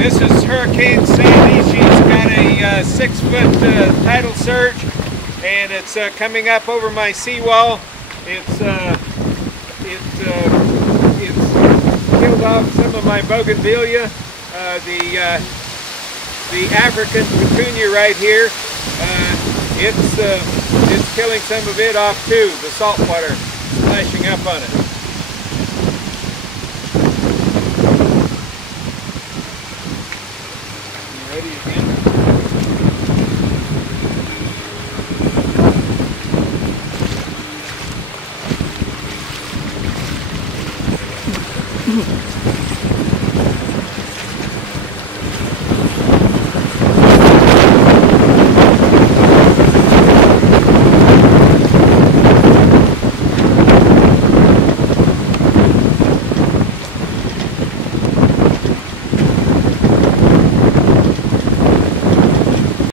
This is Hurricane Sandy. She's got a 6-foot tidal surge, and it's coming up over my seawall. It's killed off some of my bougainvillea. The African petunia right here, it's killing some of it off too. The salt water splashing up on it.